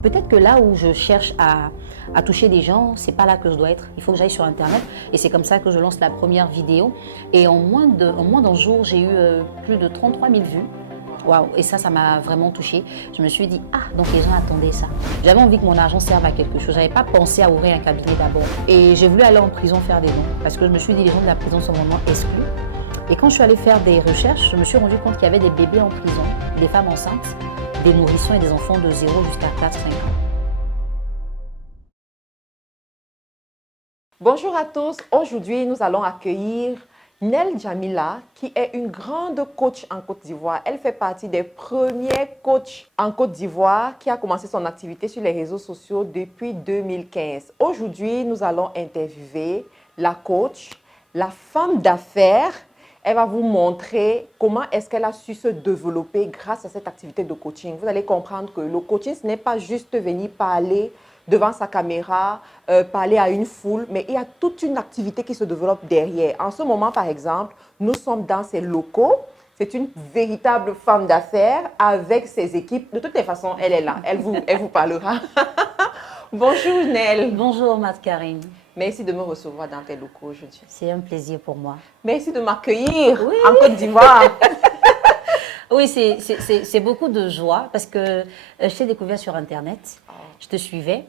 Peut-être que là où je cherche à toucher des gens, c'est pas là que je dois être. Il faut que j'aille sur Internet et c'est comme ça que je lance la première vidéo. Et en moins d'un jour, j'ai eu plus de 33 000 vues. Waouh! Et ça m'a vraiment touchée. Je me suis dit, ah, donc les gens attendaient ça. J'avais envie que mon argent serve à quelque chose. J'avais pas pensé à ouvrir un cabinet d'abord. Et j'ai voulu aller en prison faire des dons parce que je me suis dit, les gens de la prison sont vraiment exclus. Et quand je suis allée faire des recherches, je me suis rendu compte qu'il y avait des bébés en prison, des femmes enceintes, des nourrissons et des enfants de 0 jusqu'à 4-5 ans. Bonjour à tous, aujourd'hui nous allons accueillir Nel Djamila qui est une grande coach en Côte d'Ivoire. Elle fait partie des premiers coachs en Côte d'Ivoire qui a commencé son activité sur les réseaux sociaux depuis 2015. Aujourd'hui nous allons interviewer la coach, la femme d'affaires. Elle va vous montrer comment est-ce qu'elle a su se développer grâce à cette activité de coaching. Vous allez comprendre que le coaching, ce n'est pas juste venir parler devant sa caméra, parler à une foule, mais il y a toute une activité qui se développe derrière. En ce moment, par exemple, nous sommes dans ses locaux. C'est une véritable femme d'affaires avec ses équipes. De toutes les façons, elle est là. Elle vous parlera. Bonjour, Nel. Bonjour, Mat Karine. Merci de me recevoir dans tes locaux aujourd'hui. C'est un plaisir pour moi. Merci de m'accueillir en Côte d'Ivoire. Oui, c'est beaucoup de joie parce que je t'ai découvert sur Internet. Je te suivais.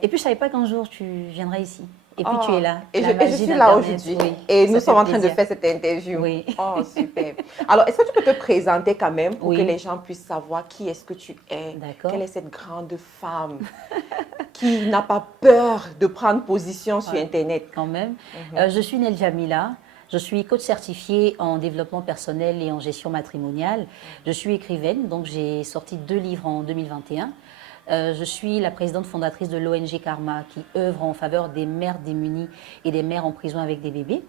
Et puis, je ne savais pas qu'un jour tu viendrais ici. Et puis, tu es là. Et je suis là aujourd'hui. Oui, et nous sommes en train de faire cette interview. Oui. Oh, super. Alors, est-ce que tu peux te présenter quand même pour que les gens puissent savoir qui est-ce que tu es? D'accord. Quelle est cette grande femme qui n'a pas peur de prendre position sur Internet? Quand même. Je suis Nel Djamila. Je suis coach certifiée en développement personnel et en gestion matrimoniale. Je suis écrivaine, donc j'ai sorti 2 livres en 2021. Je suis la présidente fondatrice de l'ONG Karma qui œuvre en faveur des mères démunies et des mères en prison avec des bébés.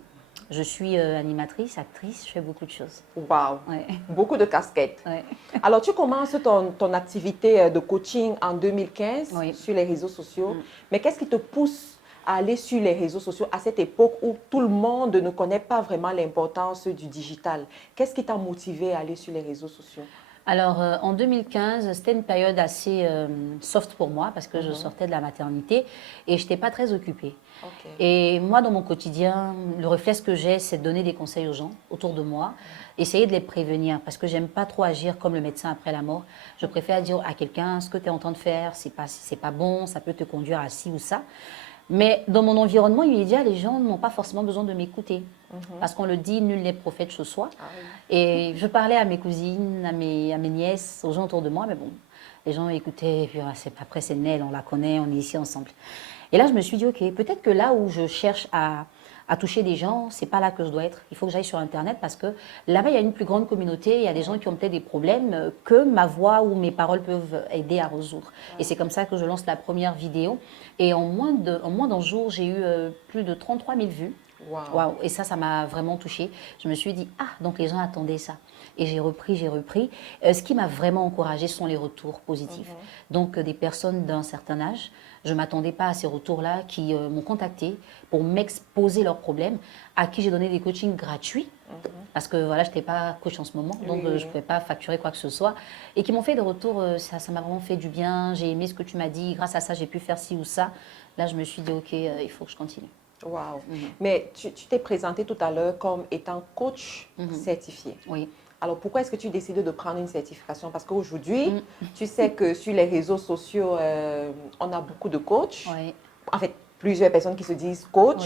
Je suis animatrice, actrice, je fais beaucoup de choses. Waouh, Ouais. beaucoup de casquettes. Ouais. Alors, tu commences ton activité de coaching en 2015 sur les réseaux sociaux. Mais qu'est-ce qui te pousse à aller sur les réseaux sociaux à cette époque où tout le monde ne connaît pas vraiment l'importance du digital? Qu'est-ce qui t'a motivé à aller sur les réseaux sociaux? Alors, en 2015, c'était une période assez soft pour moi parce que je sortais de la maternité et je n'étais pas très occupée. Et moi, dans mon quotidien, le réflexe que j'ai, c'est de donner des conseils aux gens autour de moi, essayer de les prévenir parce que j'aime pas trop agir comme le médecin après la mort. Je préfère dire à quelqu'un, ce que tu es en train de faire, c'est pas bon, ça peut te conduire à ci ou ça. Mais dans mon environnement immédiat, les gens n'ont pas forcément besoin de m'écouter. Parce qu'on le dit, nul n'est prophète chez soi. Et je parlais à mes cousines, à mes nièces, aux gens autour de moi, mais bon, les gens écoutaient, et puis après c'est Nel, on la connaît, on est ici ensemble. Et là, je me suis dit, ok, peut-être que là où je cherche à toucher des gens, c'est pas là que je dois être. Il faut que j'aille sur Internet parce que là-bas, il y a une plus grande communauté, il y a des gens qui ont peut-être des problèmes que ma voix ou mes paroles peuvent aider à résoudre. Et c'est comme ça que je lance la première vidéo. Et en moins d'un jour, j'ai eu plus de 33 000 vues. Wow. Et ça m'a vraiment touchée. Je me suis dit, ah, donc les gens attendaient ça. Et j'ai repris. Ce qui m'a vraiment encouragée sont les retours positifs. Donc, des personnes d'un certain âge, je ne m'attendais pas à ces retours-là qui m'ont contacté pour m'exposer leurs problèmes, à qui j'ai donné des coachings gratuits. Parce que voilà, je n'étais pas coach en ce moment, donc je ne pouvais pas facturer quoi que ce soit. Et qui m'ont fait des retours, ça m'a vraiment fait du bien. J'ai aimé ce que tu m'as dit, grâce à ça, j'ai pu faire ci ou ça. Là, je me suis dit, ok, il faut que je continue. Waouh. Mais tu t'es présenté tout à l'heure comme étant coach certifié. Oui. Alors, pourquoi est-ce que tu décides de prendre une certification? Parce qu'aujourd'hui, tu sais que sur les réseaux sociaux, on a beaucoup de coachs. En fait, plusieurs personnes qui se disent coach,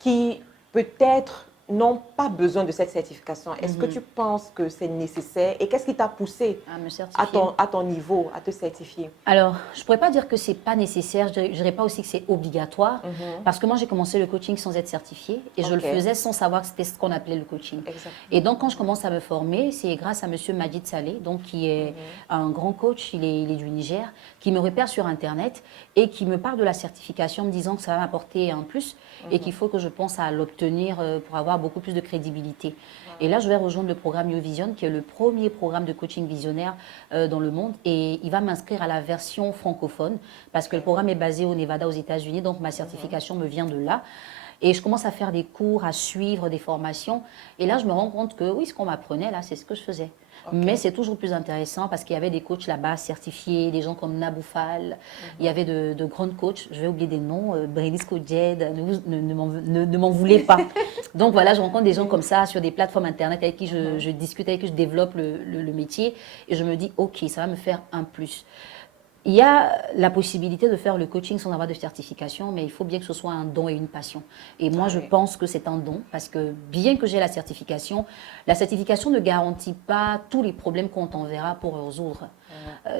qui peut-être n'ont pas besoin de cette certification. Est-ce que tu penses que c'est nécessaire? Et qu'est-ce qui t'a poussé à ton niveau à te certifier? Alors, je ne pourrais pas dire que ce n'est pas nécessaire. Je ne dirais pas aussi que c'est obligatoire. Parce que moi, j'ai commencé le coaching sans être certifiée. Et je le faisais sans savoir que c'était ce qu'on appelait le coaching. Et donc, quand je commence à me former, c'est grâce à M. Majid Saleh, donc, qui est un grand coach, il est du Niger, qui me repère sur Internet et qui me parle de la certification, me disant que ça va m'apporter un plus et qu'il faut que je pense à l'obtenir pour avoir beaucoup plus de crédibilité. Et là, je vais rejoindre le programme New Vision, qui est le premier programme de coaching visionnaire dans le monde. Et il va m'inscrire à la version francophone, parce que le programme est basé au Nevada, aux États-Unis. Donc, ma certification me vient de là. Et je commence à faire des cours, à suivre des formations. Et là, je me rends compte que oui, ce qu'on m'apprenait, là, c'est ce que je faisais. Mais c'est toujours plus intéressant parce qu'il y avait des coachs là-bas certifiés, des gens comme Naboufal, il y avait de grandes coachs, je vais oublier des noms, Brélis Kodjed, ne m'en voulez pas. Donc voilà, je rencontre des gens comme ça sur des plateformes internet avec qui je discute, avec qui je développe le métier et je me dis, ok, ça va me faire un plus. Il y a la possibilité de faire le coaching sans avoir de certification, mais il faut bien que ce soit un don et une passion. Et moi, je pense que c'est un don parce que bien que j'ai la certification ne garantit pas tous les problèmes qu'on t'enverra pour résoudre.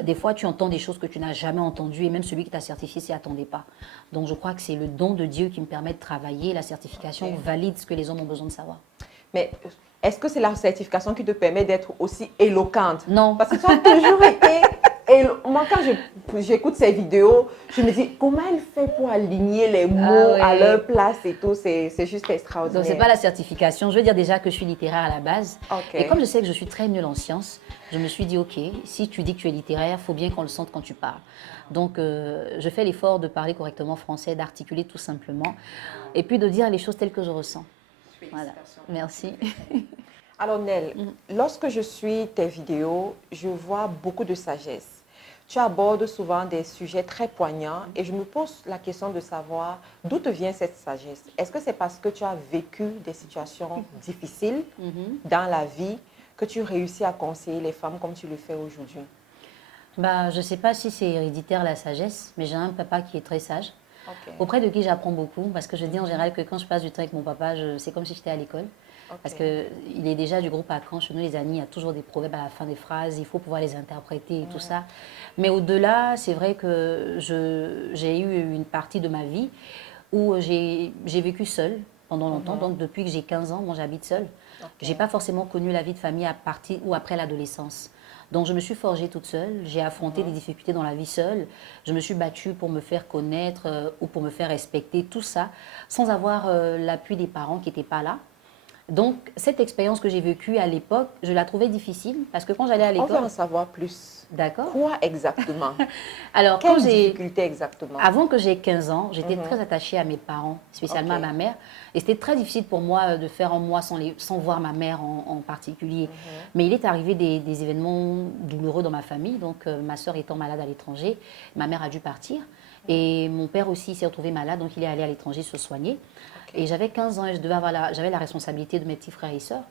Des fois, tu entends des choses que tu n'as jamais entendues et même celui qui t'a certifié s'y attendait pas. Donc, je crois que c'est le don de Dieu qui me permet de travailler. La certification valide ce que les hommes ont besoin de savoir. Mais est-ce que c'est la certification qui te permet d'être aussi éloquente? Non. Parce que tu as toujours été... Et moi, quand j'écoute ces vidéos, je me dis, comment elle fait pour aligner les mots à leur place et tout? C'est juste extraordinaire. Donc, ce n'est pas la certification. Je veux dire déjà que je suis littéraire à la base. Et comme je sais que je suis très nulle en sciences, je me suis dit, OK, si tu dis que tu es littéraire, il faut bien qu'on le sente quand tu parles. Donc, je fais l'effort de parler correctement français, d'articuler tout simplement, et puis de dire les choses telles que je ressens. Voilà. Merci. Alors, Nel, lorsque je suis tes vidéos, je vois beaucoup de sagesse. Tu abordes souvent des sujets très poignants et je me pose la question de savoir d'où te vient cette sagesse. Est-ce que c'est parce que tu as vécu des situations difficiles dans la vie que tu réussis à conseiller les femmes comme tu le fais aujourd'hui? Je ne sais pas si c'est héréditaire la sagesse, mais j'ai un papa qui est très sage, auprès de qui j'apprends beaucoup, parce que je dis en général que quand je passe du temps avec mon papa, c'est comme si j'étais à l'école. Parce qu'il est déjà du groupe Akran. Chez nous, les amis, il y a toujours des proverbes à la fin des phrases. Il faut pouvoir les interpréter et tout ça. Mais au-delà, c'est vrai que j'ai eu une partie de ma vie où j'ai vécu seule pendant longtemps. Donc, depuis que j'ai 15 ans, moi, j'habite seule. Je n'ai pas forcément connu la vie de famille à partir ou après l'adolescence. Donc, je me suis forgée toute seule. J'ai affronté les difficultés dans la vie seule. Je me suis battue pour me faire connaître ou pour me faire respecter, tout ça, sans avoir l'appui des parents qui n'étaient pas là. Donc, cette expérience que j'ai vécue à l'époque, je la trouvais difficile parce que quand j'allais à l'école... On veut en savoir plus. D'accord. Quoi exactement? Alors, quelle difficulté exactement? Avant que j'aie 15 ans, j'étais très attachée à mes parents, spécialement à ma mère. Et c'était très difficile pour moi de faire un mois sans voir ma mère en particulier. Mais il est arrivé des événements douloureux dans ma famille. Donc, ma soeur étant malade à l'étranger, ma mère a dû partir. Et mon père aussi s'est retrouvé malade, donc il est allé à l'étranger se soigner. Et j'avais 15 ans et j'avais la responsabilité de mes petits frères et sœurs.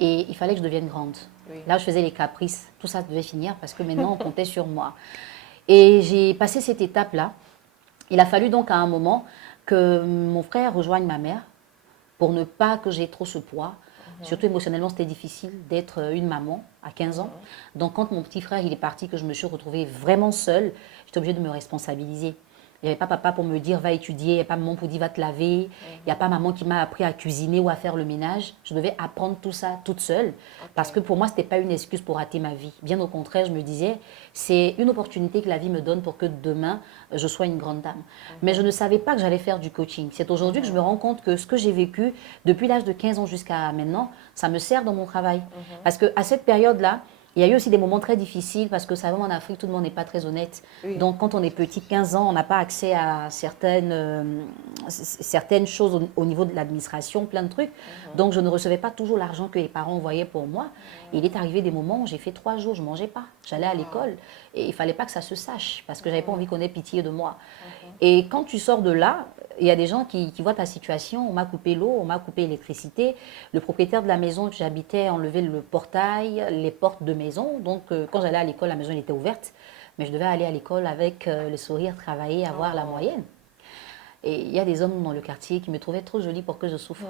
Et il fallait que je devienne grande. Là, je faisais les caprices. Tout ça devait finir parce que maintenant, on comptait sur moi. Et j'ai passé cette étape-là. Il a fallu donc à un moment que mon frère rejoigne ma mère pour ne pas que j'ai trop ce poids. Surtout émotionnellement, c'était difficile d'être une maman à 15 ans. Donc, quand mon petit frère il est parti, que je me suis retrouvée vraiment seule, j'étais obligée de me responsabiliser. Il n'y avait pas papa pour me dire va étudier, il n'y a pas maman pour dire va te laver, il n'y a pas maman qui m'a appris à cuisiner ou à faire le ménage. Je devais apprendre tout ça toute seule parce que pour moi, ce n'était pas une excuse pour rater ma vie. Bien au contraire, je me disais, c'est une opportunité que la vie me donne pour que demain, je sois une grande dame. Mais je ne savais pas que j'allais faire du coaching. C'est aujourd'hui que je me rends compte que ce que j'ai vécu depuis l'âge de 15 ans jusqu'à maintenant, ça me sert dans mon travail. Parce qu'à cette période-là, il y a eu aussi des moments très difficiles parce que, vous savez, en Afrique, tout le monde n'est pas très honnête. Donc, quand on est petit, 15 ans, on n'a pas accès à certaines choses au niveau de l'administration, plein de trucs. Donc, je ne recevais pas toujours l'argent que les parents envoyaient pour moi. Et il est arrivé des moments où j'ai fait 3 jours, je ne mangeais pas. J'allais à l'école et il ne fallait pas que ça se sache parce que je n'avais pas envie qu'on ait pitié de moi. Et quand tu sors de là, il y a des gens qui voient ta situation. On m'a coupé l'eau, on m'a coupé l'électricité. Le propriétaire de la maison que j'habitais a enlevé le portail, les portes de maison. Donc, quand j'allais à l'école, la maison était ouverte. Mais je devais aller à l'école avec le sourire, travailler, avoir la moyenne. Et il y a des hommes dans le quartier qui me trouvaient trop jolie pour que je souffre.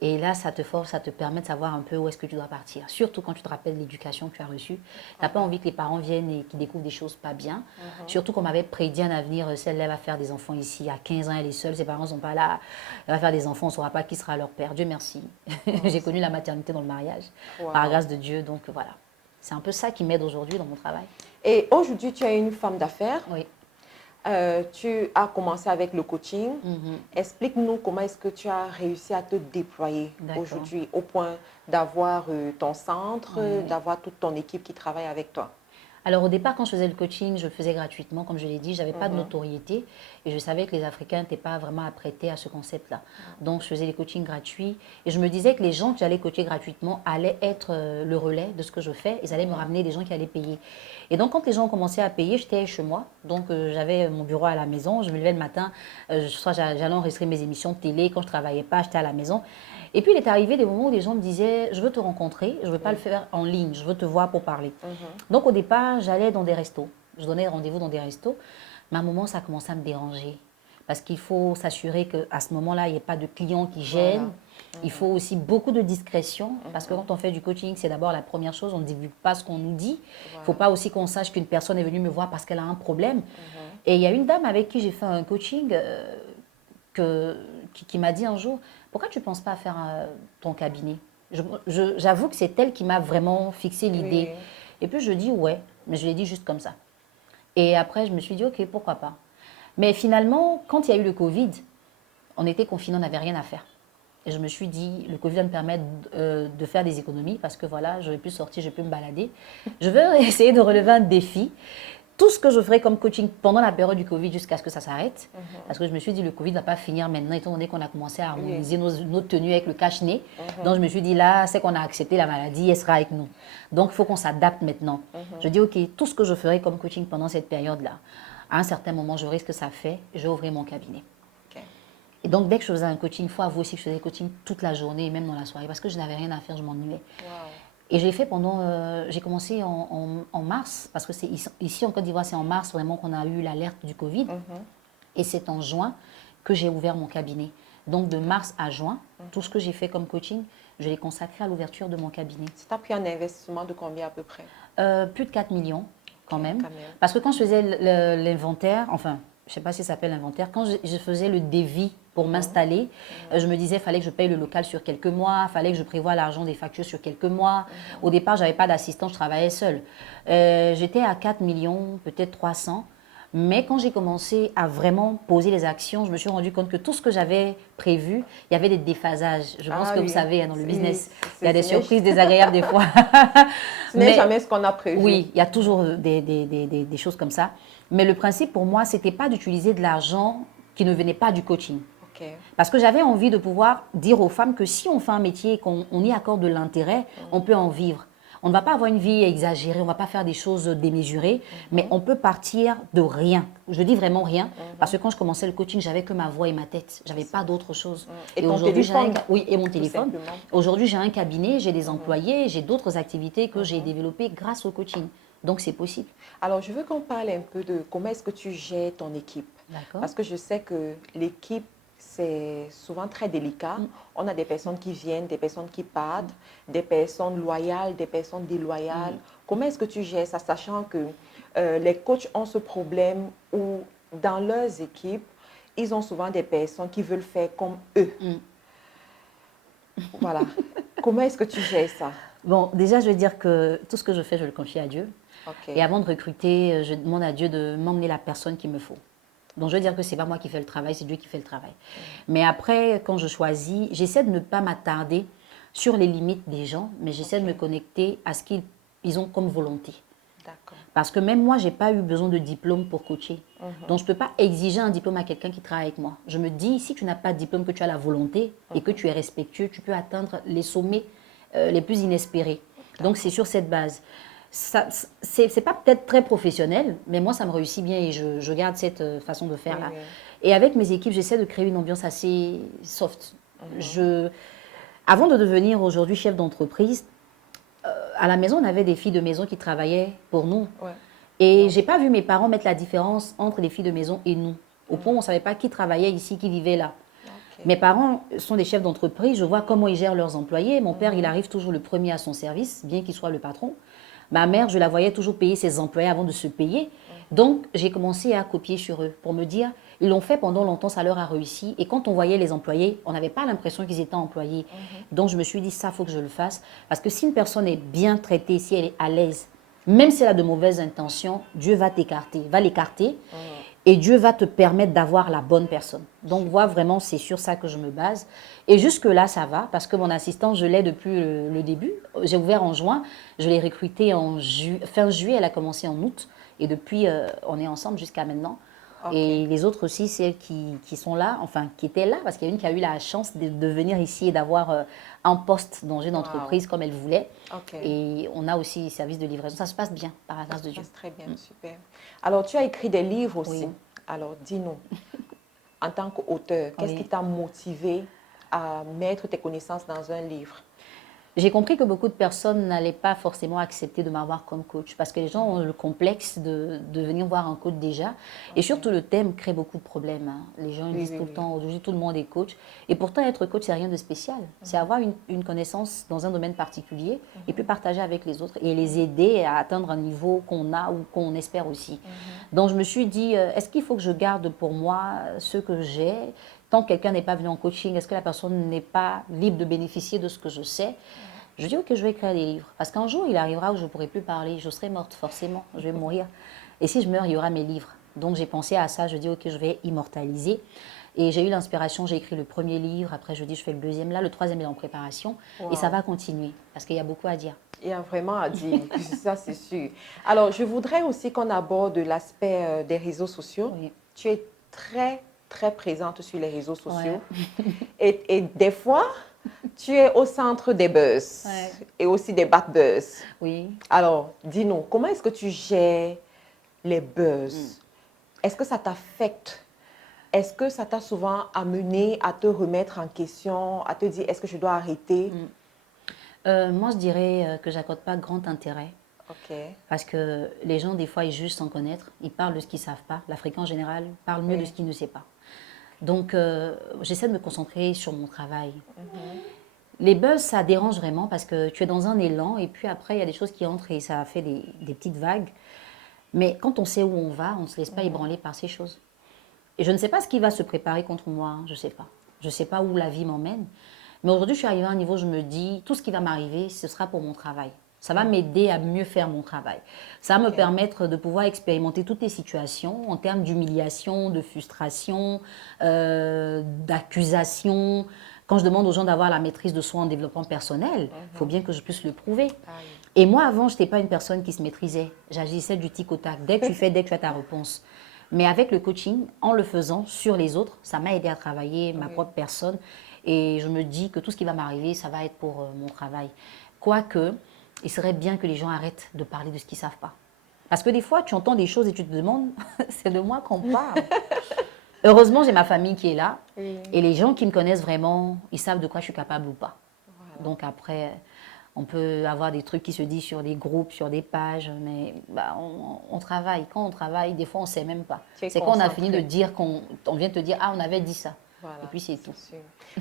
Et là, ça te force, ça te permet de savoir un peu où est-ce que tu dois partir. Surtout quand tu te rappelles l'éducation que tu as reçue. Tu n'as pas envie que les parents viennent et qu'ils découvrent des choses pas bien. Surtout qu'on m'avait prédit un avenir, celle-là va faire des enfants ici. À 15 ans, elle est seule, ses parents ne sont pas là. Elle va faire des enfants, on ne saura pas qui sera leur père. Dieu merci. J'ai connu la maternité dans le mariage, par grâce de Dieu. Donc voilà, c'est un peu ça qui m'aide aujourd'hui dans mon travail. Et aujourd'hui, tu es une femme d'affaires. Oui. Tu as commencé avec le coaching. Explique-nous comment est-ce que tu as réussi à te déployer aujourd'hui au point d'avoir ton centre, d'avoir toute ton équipe qui travaille avec toi. Alors au départ, quand je faisais le coaching, je le faisais gratuitement, comme je l'ai dit, je n'avais pas de notoriété et je savais que les Africains n'étaient pas vraiment apprêtés à ce concept-là. Donc je faisais les coachings gratuits et je me disais que les gens que j'allais coacher gratuitement allaient être le relais de ce que je fais. Ils allaient me ramener des gens qui allaient payer. Et donc quand les gens ont commencé à payer, j'étais chez moi. Donc j'avais mon bureau à la maison, je me levais le matin, soit j'allais enregistrer mes émissions de télé, quand je ne travaillais pas, j'étais à la maison. Et puis, il est arrivé des moments où les gens me disaient, je veux te rencontrer, je ne veux pas le faire en ligne, je veux te voir pour parler. Donc, au départ, j'allais dans des restos. Je donnais rendez-vous dans des restos. Mais à un moment, ça a commencé à me déranger. Parce qu'il faut s'assurer qu'à ce moment-là, il n'y ait pas de clients qui gênent. Il faut aussi beaucoup de discrétion. Parce que quand on fait du coaching, c'est d'abord la première chose, on ne divulgue pas ce qu'on nous dit. Il ne faut pas aussi qu'on sache qu'une personne est venue me voir parce qu'elle a un problème. Et il y a une dame avec qui j'ai fait un coaching qui m'a dit un jour, pourquoi tu ne penses pas à faire ton cabinet? J'avoue que c'est elle qui m'a vraiment fixé l'idée. Oui. Et puis je dis ouais, mais je l'ai dit juste comme ça. Et après, je me suis dit ok, pourquoi pas. Mais finalement, quand il y a eu le Covid, on était confinés, on n'avait rien à faire. Et je me suis dit, le Covid va me permettre de faire des économies parce que voilà, je vais plus sortir, je vais plus me balader. Je veux essayer de relever un défi. Tout ce que je ferai comme coaching pendant la période du Covid jusqu'à ce que ça s'arrête. Parce que je me suis dit, le Covid ne va pas finir maintenant, étant donné qu'on a commencé à harmoniser nos tenues avec le cache-nez. Donc, je me suis dit, là, c'est qu'on a accepté la maladie, elle sera avec nous. Donc, il faut qu'on s'adapte maintenant. Je dis, OK, tout ce que je ferai comme coaching pendant cette période-là, à un certain moment, je risque que ça fait, je vais ouvrir mon cabinet. Et donc, dès que je faisais un coaching, il faut avouer aussi que je faisais coaching toute la journée et même dans la soirée parce que je n'avais rien à faire, je m'ennuyais. Et j'ai fait pendant, j'ai commencé en mars, parce que c'est ici en Côte d'Ivoire, c'est en mars vraiment qu'on a eu l'alerte du Covid. Et c'est en juin que j'ai ouvert mon cabinet. Donc de mars à juin, tout ce que j'ai fait comme coaching, je l'ai consacré à l'ouverture de mon cabinet. Ça t'a pris un investissement de combien à peu près? Plus de 4 millions quand même. Parce que quand je faisais l'inventaire, enfin, je ne sais pas si ça s'appelle l'inventaire, quand je faisais le devis pour m'installer, je me disais qu'il fallait que je paye le local sur quelques mois, il fallait que je prévoie l'argent des factures sur quelques mois. Au départ, je n'avais pas d'assistant, je travaillais seule. J'étais à 4 millions, peut-être 300. Mais quand j'ai commencé à vraiment poser les actions, je me suis rendu compte que tout ce que j'avais prévu, il y avait des déphasages. Je pense que vous savez, dans le business, il y a des surprises désagréables des fois. Ce n'est jamais ce qu'on a prévu. Oui, il y a toujours des choses comme ça. Mais le principe pour moi, ce n'était pas d'utiliser de l'argent qui ne venait pas du coaching. Parce que j'avais envie de pouvoir dire aux femmes que si on fait un métier et qu'on y accorde de l'intérêt, on peut en vivre. On ne va pas avoir une vie exagérée, on ne va pas faire des choses démesurées, mais on peut partir de rien. Je dis vraiment rien, parce que quand je commençais le coaching, j'avais que ma voix et ma tête. Je n'avais pas d'autre chose. Et ton téléphone? Oui, et mon téléphone. Aujourd'hui, j'ai un cabinet, j'ai des employés, j'ai d'autres activités que j'ai développées grâce au coaching. Donc, c'est possible. Alors, je veux qu'on parle un peu de comment est-ce que tu gères ton équipe. Parce que je sais que l'équipe, c'est souvent très délicat. On a des personnes qui viennent, des personnes qui partent, des personnes loyales, des personnes déloyales. Comment est-ce que tu gères ça, sachant que les coachs ont ce problème où dans leurs équipes, ils ont souvent des personnes qui veulent faire comme eux. Voilà. Comment est-ce que tu gères ça? Bon, déjà, je veux dire que tout ce que je fais, je le confie à Dieu. Et avant de recruter, je demande à Dieu de m'emmener la personne qu'il me faut. Donc, je veux dire que ce n'est pas moi qui fais le travail, c'est Dieu qui fait le travail. Mais après, quand je choisis, j'essaie de ne pas m'attarder sur les limites des gens, mais j'essaie de me connecter à ce qu'ils ont comme volonté. Parce que même moi, je n'ai pas eu besoin de diplôme pour coacher. Donc, je ne peux pas exiger un diplôme à quelqu'un qui travaille avec moi. Je me dis, si tu n'as pas de diplôme, que tu as la volonté et que tu es respectueux, tu peux atteindre les sommets les plus inespérés. Donc, c'est sur cette base. C'est pas peut-être très professionnel, mais moi, ça me réussit bien et je garde cette façon de faire là. Et avec mes équipes, j'essaie de créer une ambiance assez soft. Avant de devenir aujourd'hui chef d'entreprise, à la maison, on avait des filles de maison qui travaillaient pour nous. Et j'ai pas vu mes parents mettre la différence entre les filles de maison et nous. Au point où on ne savait pas qui travaillait ici, qui vivait là. Mes parents sont des chefs d'entreprise, je vois comment ils gèrent leurs employés. Mon père, il arrive toujours le premier à son service, bien qu'il soit le patron. Ma mère, je la voyais toujours payer ses employés avant de se payer. Donc, j'ai commencé à copier sur eux pour me dire, ils l'ont fait pendant longtemps, ça leur a réussi. Et quand on voyait les employés, on n'avait pas l'impression qu'ils étaient employés. Donc, je me suis dit, ça, il faut que je le fasse. Parce que si une personne est bien traitée, si elle est à l'aise, même si elle a de mauvaises intentions, Dieu va l'écarter. Et Dieu va te permettre d'avoir la bonne personne. Donc, voilà, vraiment, c'est sur ça que je me base. Et jusque-là, ça va, parce que mon assistante, je l'ai depuis le début. J'ai ouvert en juin, je l'ai recrutée fin juillet, elle a commencé en août. Et depuis, on est ensemble jusqu'à maintenant. Et les autres aussi, celles qui sont là, enfin, qui étaient là, parce qu'il y a une qui a eu la chance de venir ici et d'avoir un poste dans une entreprise comme elle voulait. Et on a aussi les services de livraison. Ça se passe bien, par la grâce de Dieu. Ça se passe très bien, super. Alors, tu as écrit des livres aussi. Oui. Alors, dis-nous, en tant qu'auteur, qu'est-ce qui t'a motivé à mettre tes connaissances dans un livre? J'ai compris que beaucoup de personnes n'allaient pas forcément accepter de m'avoir comme coach parce que les gens ont le complexe de venir voir un coach déjà. Et surtout, le thème crée beaucoup de problèmes. Hein. Les gens ils disent tout le temps, aujourd'hui, tout le monde est coach. Et pourtant, être coach, c'est rien de spécial. C'est avoir une connaissance dans un domaine particulier et puis partager avec les autres et les aider à atteindre un niveau qu'on a ou qu'on espère aussi. Donc, je me suis dit, est-ce qu'il faut que je garde pour moi ce que j'ai? Tant que quelqu'un n'est pas venu en coaching, est-ce que la personne n'est pas libre de bénéficier de ce que je sais? Je dis, ok, je vais écrire des livres. Parce qu'un jour, il arrivera où je ne pourrai plus parler. Je serai morte, forcément. Je vais mourir. Et si je meurs, il y aura mes livres. Donc, j'ai pensé à ça. Je dis, ok, je vais immortaliser. Et j'ai eu l'inspiration. J'ai écrit le premier livre. Après, je dis, je fais le deuxième. Là, le troisième est en préparation. Et ça va continuer. Parce qu'il y a beaucoup à dire. Il y a vraiment à dire. Ça, c'est sûr. Alors, je voudrais aussi qu'on aborde l'aspect des réseaux sociaux. Oui. Tu es très présente sur les réseaux sociaux. Ouais. Et des fois, tu es au centre des buzz et aussi des bad buzz. Oui. Alors, dis-nous, comment est-ce que tu gères les buzz? Est-ce que ça t'affecte? Est-ce que ça t'a souvent amené à te remettre en question, à te dire, est-ce que je dois arrêter? Moi, je dirais que j'accorde pas grand intérêt. Parce que les gens, des fois, ils jugent sans connaître. Ils parlent de ce qu'ils ne savent pas. L'Africain, en général, parle mieux de ce qu'il ne sait pas. Donc, j'essaie de me concentrer sur mon travail. Les buzz, ça dérange vraiment parce que tu es dans un élan et puis après, il y a des choses qui entrent et ça fait des petites vagues. Mais quand on sait où on va, on ne se laisse pas ébranler par ces choses. Et je ne sais pas ce qui va se préparer contre moi, hein, je ne sais pas. Je ne sais pas où la vie m'emmène. Mais aujourd'hui, je suis arrivée à un niveau où je me dis, tout ce qui va m'arriver, ce sera pour mon travail. Ça va m'aider à mieux faire mon travail. Ça va me permettre de pouvoir expérimenter toutes les situations en termes d'humiliation, de frustration, d'accusation. Quand je demande aux gens d'avoir la maîtrise de soi en développement personnel, il faut bien que je puisse le prouver. Et moi, avant, je n'étais pas une personne qui se maîtrisait. J'agissais du tic au tac. Dès que tu fais, dès que tu as ta réponse. Mais avec le coaching, en le faisant sur les autres, ça m'a aidé à travailler ma propre personne. Et je me dis que tout ce qui va m'arriver, ça va être pour mon travail. Quoique, il serait bien que les gens arrêtent de parler de ce qu'ils ne savent pas. Parce que des fois, tu entends des choses et tu te demandes, c'est de moi qu'on parle. Heureusement, j'ai ma famille qui est là. Et les gens qui me connaissent vraiment, ils savent de quoi je suis capable ou pas. Voilà. Donc après, on peut avoir des trucs qui se disent sur des groupes, sur des pages, mais bah, on travaille. Quand on travaille, des fois, on ne sait même pas. C'est quand on a fini de dire qu'on vient te dire, ah, on avait dit ça. Voilà, et puis c'est tout.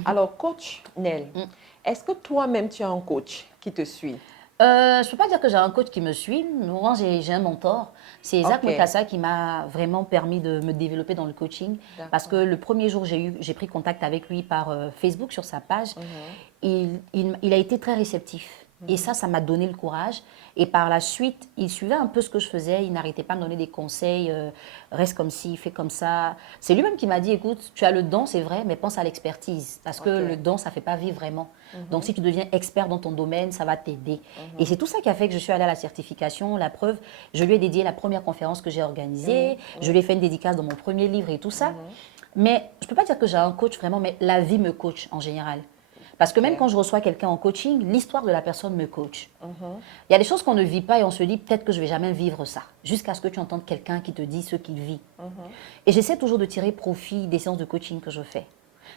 Alors, coach Nell, est-ce que toi-même, tu as un coach qui te suit? Je ne peux pas dire que j'ai un coach qui me suit. Moi, j'ai un mentor. C'est Isaac Mekassa qui m'a vraiment permis de me développer dans le coaching. Parce que le premier jour, j'ai pris contact avec lui par Facebook sur sa page. Il a été très réceptif. Et ça m'a donné le courage. Et par la suite, il suivait un peu ce que je faisais. Il n'arrêtait pas de me donner des conseils. Reste comme ci, fais comme ça. C'est lui-même qui m'a dit, écoute, tu as le don, c'est vrai, mais pense à l'expertise. Parce que le don, ça ne fait pas vivre vraiment. Donc, si tu deviens expert dans ton domaine, ça va t'aider. Et c'est tout ça qui a fait que je suis allée à la certification. La preuve, je lui ai dédié la première conférence que j'ai organisée. Je lui ai fait une dédicace dans mon premier livre et tout ça. Mais je ne peux pas dire que j'ai un coach vraiment, mais la vie me coach en général. Parce que même quand je reçois quelqu'un en coaching, l'histoire de la personne me coach. Il y a des choses qu'on ne vit pas et on se dit peut-être que je ne vais jamais vivre ça. Jusqu'à ce que tu entendes quelqu'un qui te dit ce qu'il vit. Et j'essaie toujours de tirer profit des séances de coaching que je fais.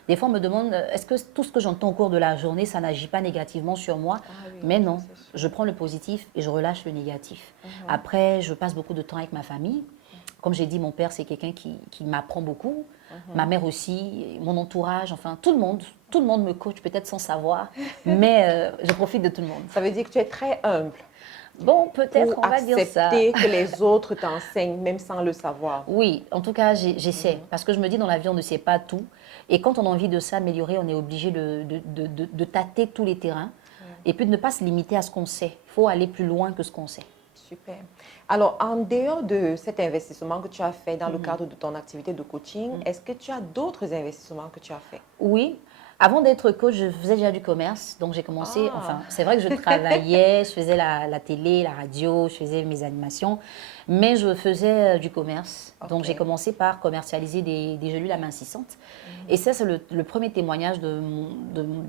Des fois, on me demande, est-ce que tout ce que j'entends au cours de la journée, ça n'agit pas négativement sur moi? Mais non, je prends le positif et je relâche le négatif. Après, je passe beaucoup de temps avec ma famille. Comme j'ai dit, mon père, c'est quelqu'un qui m'apprend beaucoup. Ma mère aussi, mon entourage, enfin, tout le monde me coach, peut-être sans savoir, mais je profite de tout le monde. Ça veut dire que tu es très humble. Bon, peut-être, on va dire ça. Accepter que les autres t'enseignent, même sans le savoir. Oui, en tout cas, j'essaie. Parce que je me dis, dans la vie, on ne sait pas tout. Et quand on a envie de s'améliorer, on est obligé de tâter tous les terrains. Et puis de ne pas se limiter à ce qu'on sait. Il faut aller plus loin que ce qu'on sait. Super. Alors, en dehors de cet investissement que tu as fait dans le cadre de ton activité de coaching, est-ce que tu as d'autres investissements que tu as fait? Oui. Avant d'être coach, je faisais déjà du commerce. Donc, j'ai commencé, enfin, c'est vrai que je travaillais, je faisais la télé, la radio, je faisais mes animations, mais je faisais du commerce. Donc, j'ai commencé par commercialiser des gélules amincissantes. Et ça, c'est le premier témoignage de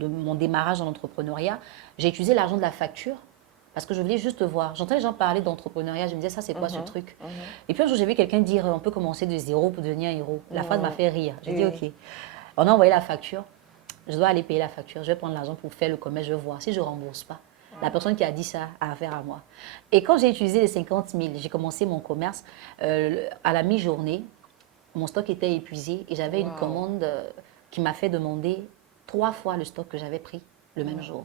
mon démarrage dans l'entrepreneuriat. J'ai utilisé l'argent de la facture parce que je voulais juste voir. J'entendais les gens parler d'entrepreneuriat, je me disais, ça, c'est quoi ce truc? Et puis un jour, j'ai vu quelqu'un dire, on peut commencer de zéro pour devenir un héros. La phrase m'a fait rire. J'ai dit, OK. On a envoyé la facture. Je dois aller payer la facture. Je vais prendre l'argent pour faire le commerce. Je vais voir. Si je ne rembourse pas, la personne qui a dit ça a affaire à moi. Et quand j'ai utilisé les 50 000, j'ai commencé mon commerce. À la mi-journée, mon stock était épuisé et j'avais une commande qui m'a fait demander 3 fois le stock que j'avais pris le même jour.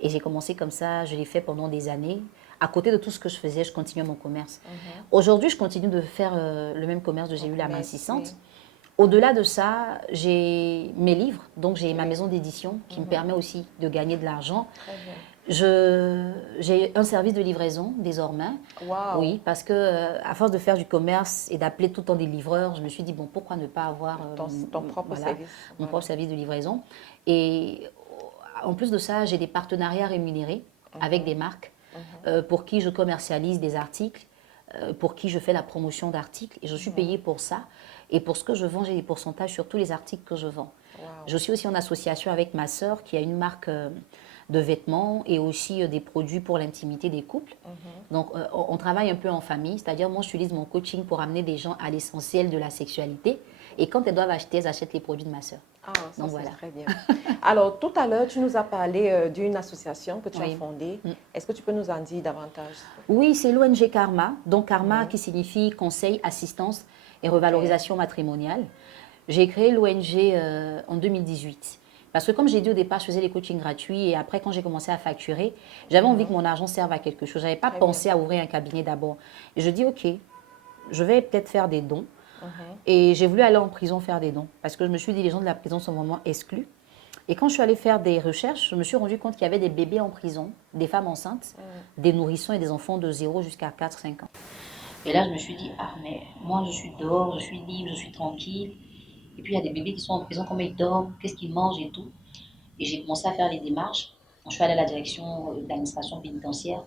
Et j'ai commencé comme ça, je l'ai fait pendant des années. À côté de tout ce que je faisais, je continuais mon commerce. Aujourd'hui, je continue de faire le même commerce de gélules amincissantes. Au-delà de ça, j'ai mes livres, donc j'ai ma maison d'édition qui me permet aussi de gagner de l'argent. J'ai un service de livraison désormais. Oui, parce que à force de faire du commerce et d'appeler tout le temps des livreurs, je me suis dit, bon, pourquoi ne pas avoir ton propre service. Mon propre service de livraison. Et en plus de ça, j'ai des partenariats rémunérés avec des marques pour qui je commercialise des articles, pour qui je fais la promotion d'articles et je suis payée pour ça. Et pour ce que je vends, j'ai des pourcentages sur tous les articles que je vends. Je suis aussi en association avec ma sœur qui a une marque de vêtements et aussi des produits pour l'intimité des couples. Donc, on travaille un peu en famille, c'est-à-dire moi, j'utilise mon coaching pour amener des gens à l'essentiel de la sexualité. Et quand elles doivent acheter, elles achètent les produits de ma sœur. Ah, ça, donc voilà. Très bien. Alors, tout à l'heure, tu nous as parlé d'une association que tu as fondée. Est-ce que tu peux nous en dire davantage? Oui, c'est l'ONG Karma. Donc, Karma qui signifie Conseil, Assistance et Revalorisation matrimoniale. J'ai créé l'ONG en 2018. Parce que comme j'ai dit au départ, je faisais les coachings gratuits et après, quand j'ai commencé à facturer, j'avais envie que mon argent serve à quelque chose. Je n'avais pas pensé à ouvrir un cabinet d'abord. Et je dis, OK, je vais peut-être faire des dons. Et j'ai voulu aller en prison faire des dons. Parce que je me suis dit, les gens de la prison sont vraiment exclus. Et quand je suis allée faire des recherches, je me suis rendu compte qu'il y avait des bébés en prison, des femmes enceintes, des nourrissons et des enfants de 0 jusqu'à 4-5 ans. Et là, je me suis dit, ah, mais moi, je suis dehors, je suis libre, je suis tranquille. Et puis, il y a des bébés qui sont en prison, comment ils dorment, qu'est-ce qu'ils mangent et tout. Et j'ai commencé à faire les démarches. Je suis allée à la direction d'administration pénitentiaire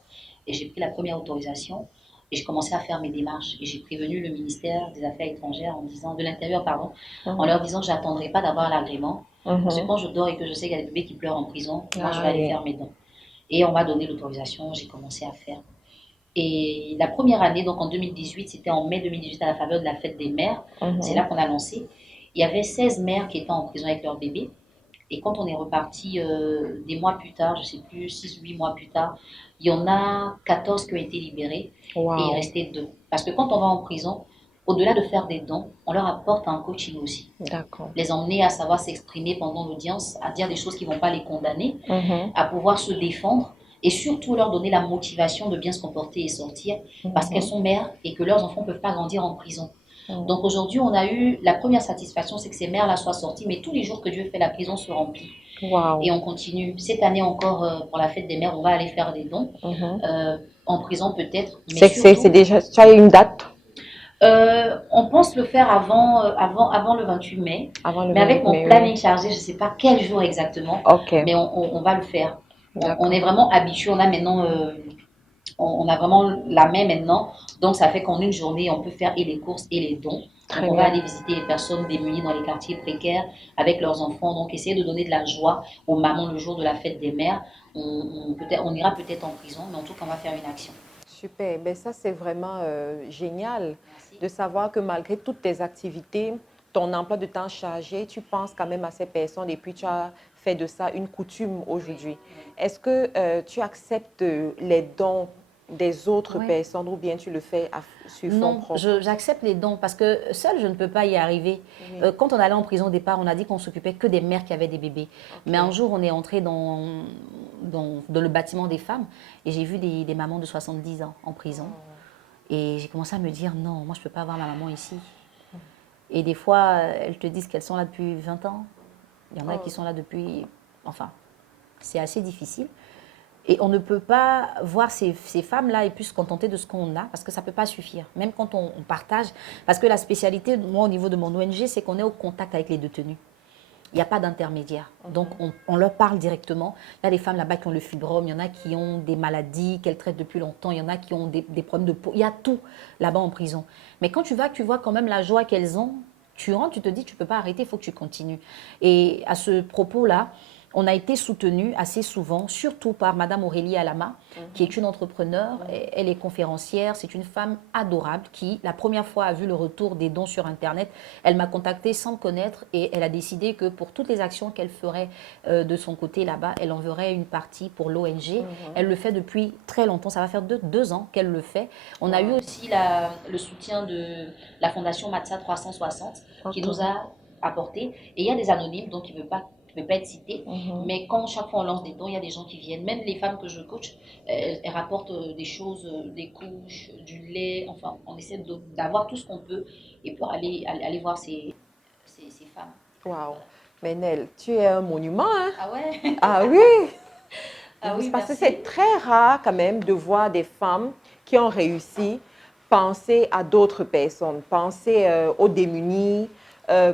et j'ai pris la première autorisation. Et j'ai commencé à faire mes démarches. Et j'ai prévenu le ministère des Affaires étrangères en disant, de l'Intérieur, pardon, en leur disant que je n'attendrai pas d'avoir l'agrément. Parce que quand je dors et que je sais qu'il y a des bébés qui pleurent en prison, moi, je vais aller faire mes dons. Et on m'a donné l'autorisation, j'ai commencé à faire. Et la première année, donc en 2018, c'était en mai 2018 à la faveur de la fête des mères. C'est là qu'on a lancé. Il y avait 16 mères qui étaient en prison avec leurs bébés. Et quand on est reparti des mois plus tard, je ne sais plus, 6-8 mois plus tard, il y en a 14 qui ont été libérés et il restait 2. Parce que quand on va en prison, au-delà de faire des dons, on leur apporte un coaching aussi. Les emmener à savoir s'exprimer pendant l'audience, à dire des choses qui ne vont pas les condamner, à pouvoir se défendre et surtout leur donner la motivation de bien se comporter et sortir parce qu'elles sont mères et que leurs enfants ne peuvent pas grandir en prison. Donc aujourd'hui, on a eu la première satisfaction, c'est que ces mères-là soient sorties, mais tous les jours que Dieu fait, la prison se remplit. Et on continue. Cette année encore, pour la fête des mères, on va aller faire des dons. En prison peut-être. C'est déjà, tu as une date? On pense le faire avant le 28 mai. Mais avec mon planning chargé, je ne sais pas quel jour exactement, mais on va le faire. On est vraiment habitués. On a maintenant... on a vraiment la main maintenant, donc ça fait qu'en une journée, on peut faire et les courses et les dons. Donc on va aller visiter les personnes démunies dans les quartiers précaires avec leurs enfants, donc essayer de donner de la joie aux mamans le jour de la fête des mères. On ira peut-être en prison, mais en tout cas, on va faire une action. Super, ben ça c'est vraiment génial. Merci. De savoir que malgré toutes tes activités, ton emploi de temps chargé, tu penses quand même à ces personnes et puis tu as fait de ça une coutume aujourd'hui. Est-ce que tu acceptes les dons des autres personnes ou bien tu le fais sur fond propre? Non, j'accepte les dons parce que seule, je ne peux pas y arriver. Quand on allait en prison au départ, on a dit qu'on s'occupait que des mères qui avaient des bébés. Mais un jour, on est entré dans le bâtiment des femmes et j'ai vu des mamans de 70 ans en prison. Et j'ai commencé à me dire, non, moi, je ne peux pas avoir ma maman ici. Et des fois, elles te disent qu'elles sont là depuis 20 ans. Il y en a qui sont là depuis... Enfin, c'est assez difficile. Et on ne peut pas voir ces femmes-là et puis se contenter de ce qu'on a, parce que ça ne peut pas suffire, même quand on partage. Parce que la spécialité, moi, au niveau de mon ONG, c'est qu'on est au contact avec les détenus. Il n'y a pas d'intermédiaire. Donc, on leur parle directement. Il y a des femmes là-bas qui ont le fibrome, il y en a qui ont des maladies qu'elles traitent depuis longtemps, il y en a qui ont des problèmes de peau. Il y a tout là-bas en prison. Mais quand tu vas, tu vois quand même la joie qu'elles ont. Tu rentres, tu te dis, tu ne peux pas arrêter, il faut que tu continues. Et à ce propos-là, on a été soutenu assez souvent, surtout par Madame Aurélie Alama, qui est une entrepreneure. Elle est conférencière. C'est une femme adorable qui, la première fois, a vu le retour des dons sur Internet. Elle m'a contactée sans me connaître et elle a décidé que pour toutes les actions qu'elle ferait de son côté là-bas, elle enverrait une partie pour l'ONG. Elle le fait depuis très longtemps. Ça va faire deux ans qu'elle le fait. On a eu aussi le soutien de la Fondation Matza 360 qui nous a apporté. Et il y a des anonymes, donc qui ne veulent pas être cité, mais quand chaque fois on lance des dons, il y a des gens qui viennent. Même les femmes que je coach, elles rapportent des choses, des couches, du lait, enfin, on essaie d'avoir tout ce qu'on peut et pour aller voir ces femmes. Waouh! Mais Nel, tu es un monument, hein? Ah ouais? Ah oui! Ah oui, parce que merci. c'est très rare quand même de voir des femmes qui ont réussi penser à d'autres personnes, penser aux démunis,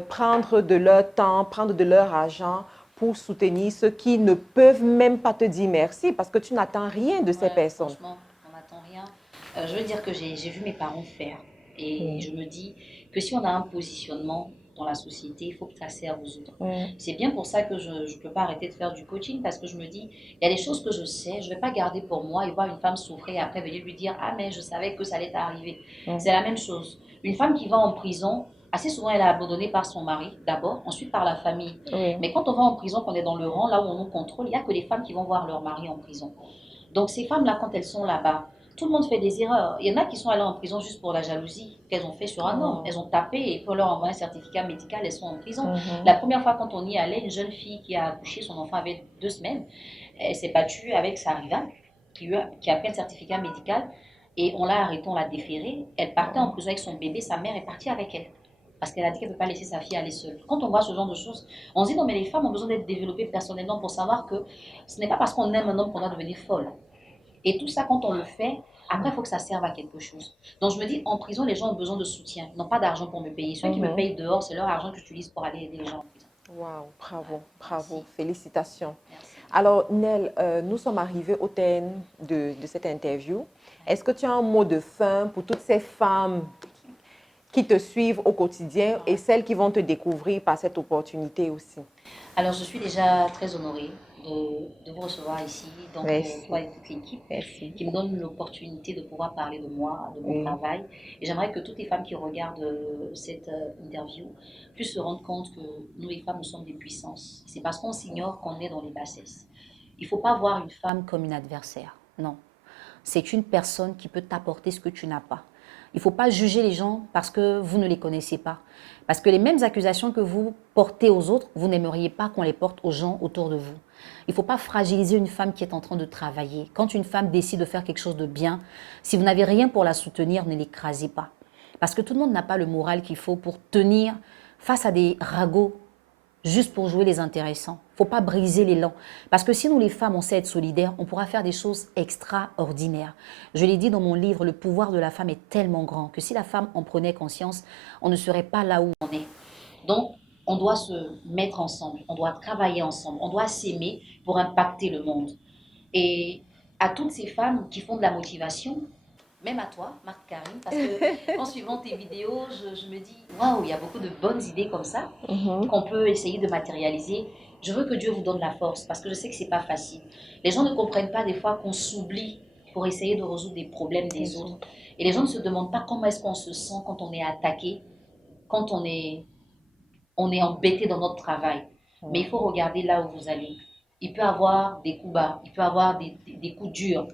prendre de leur temps, prendre de leur argent pour soutenir ceux qui ne peuvent même pas te dire merci parce que tu n'attends rien de ces personnes. Franchement, on n'attend rien. Je veux dire que j'ai vu mes parents faire et je me dis que si on a un positionnement dans la société, il faut que ça serve aux autres. C'est bien pour ça que je ne peux pas arrêter de faire du coaching parce que je me dis, il y a des choses que je sais, je ne vais pas garder pour moi et voir une femme souffrir et après venir lui dire, ah mais je savais que ça allait t'arriver. C'est la même chose. Une femme qui va en prison, assez souvent elle est abandonnée par son mari d'abord, ensuite par la famille. Mais quand on va en prison, qu'on est dans le rang, là où on nous contrôle, il n'y a que les femmes qui vont voir leur mari en prison. Donc ces femmes-là, quand elles sont là-bas, tout le monde fait des erreurs. Il y en a qui sont allées en prison juste pour la jalousie qu'elles ont fait sur un homme. Elles ont tapé et pour leur envoyer un certificat médical, elles sont en prison. La première fois quand on y allait, une jeune fille qui a accouché, son enfant avait 2 semaines, elle s'est battue avec sa rivale qui a pris un certificat médical et on l'a arrêtée, on l'a déférée. Elle partait en prison avec son bébé, sa mère est partie avec elle. Parce qu'elle a dit qu'elle ne peut pas laisser sa fille aller seule. Quand on voit ce genre de choses, on se dit non mais les femmes ont besoin d'être développées personnellement pour savoir que ce n'est pas parce qu'on aime un homme qu'on doit devenir folle. Et tout ça, quand on le fait, après, il faut que ça serve à quelque chose. Donc, je me dis, en prison, les gens ont besoin de soutien. Ils n'ont pas d'argent pour me payer. Ceux qui me payent dehors, c'est leur argent que j'utilise pour aller aider les gens en prison. Waouh, bravo, Merci. félicitations. Merci. Alors, Nel, nous sommes arrivés au thème de cette interview. Est-ce que tu as un mot de fin pour toutes ces femmes qui te suivent au quotidien et celles qui vont te découvrir par cette opportunité aussi? Alors, je suis déjà très honorée de vous recevoir ici, donc toi et toute l'équipe, qui me donne l'opportunité de pouvoir parler de moi, de mon travail. Et j'aimerais que toutes les femmes qui regardent cette interview puissent se rendre compte que nous, les femmes, nous sommes des puissances. C'est parce qu'on s'ignore qu'on est dans les bassesses. Il ne faut pas voir une femme comme une adversaire, non. C'est une personne qui peut t'apporter ce que tu n'as pas. Il ne faut pas juger les gens parce que vous ne les connaissez pas. Parce que les mêmes accusations que vous portez aux autres, vous n'aimeriez pas qu'on les porte aux gens autour de vous. Il ne faut pas fragiliser une femme qui est en train de travailler. Quand une femme décide de faire quelque chose de bien, si vous n'avez rien pour la soutenir, ne l'écrasez pas. Parce que tout le monde n'a pas le moral qu'il faut pour tenir face à des ragots juste pour jouer les intéressants. Il ne faut pas briser l'élan. Parce que si nous, les femmes, on sait être solidaires, on pourra faire des choses extraordinaires. Je l'ai dit dans mon livre, le pouvoir de la femme est tellement grand que si la femme en prenait conscience, on ne serait pas là où on est. Donc, on doit se mettre ensemble, on doit travailler ensemble, on doit s'aimer pour impacter le monde. Et à toutes ces femmes qui font de la motivation, même à toi, Marc-Karine, parce que en suivant tes vidéos, je me dis, waouh, il y a beaucoup de bonnes idées comme ça qu'on peut essayer de matérialiser. Je veux que Dieu vous donne la force, parce que je sais que c'est pas facile. Les gens ne comprennent pas des fois qu'on s'oublie pour essayer de résoudre des problèmes des autres. Et les gens ne se demandent pas comment est-ce qu'on se sent quand on est attaqué, quand on est embêté dans notre travail. Mais il faut regarder là où vous allez. Il peut y avoir des coups bas, il peut y avoir des coups durs.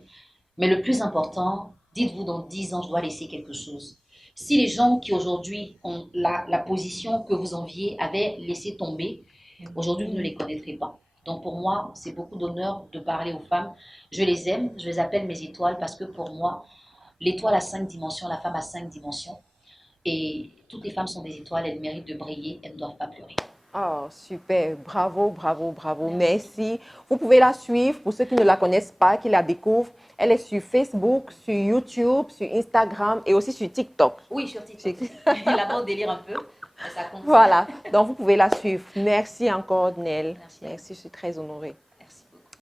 Mais le plus important, dites-vous dans 10 ans, je dois laisser quelque chose. Si les gens qui aujourd'hui ont la position que vous enviez avaient laissé tomber, aujourd'hui vous ne les connaîtrez pas. Donc pour moi, c'est beaucoup d'honneur de parler aux femmes. Je les aime, je les appelle mes étoiles parce que pour moi, l'étoile a 5 dimensions, la femme a 5 dimensions. Et toutes les femmes sont des étoiles, elles méritent de briller, elles ne doivent pas pleurer. Oh, super. Bravo, bravo, bravo. Merci. Vous pouvez la suivre pour ceux qui ne la connaissent pas, qui la découvrent. Elle est sur Facebook, sur YouTube, sur Instagram et aussi sur TikTok. Oui, sur TikTok. Là-bas, on délire un peu, mais ça compte. Voilà. Donc, vous pouvez la suivre. Merci encore, Nel. Merci. Merci, je suis très honorée.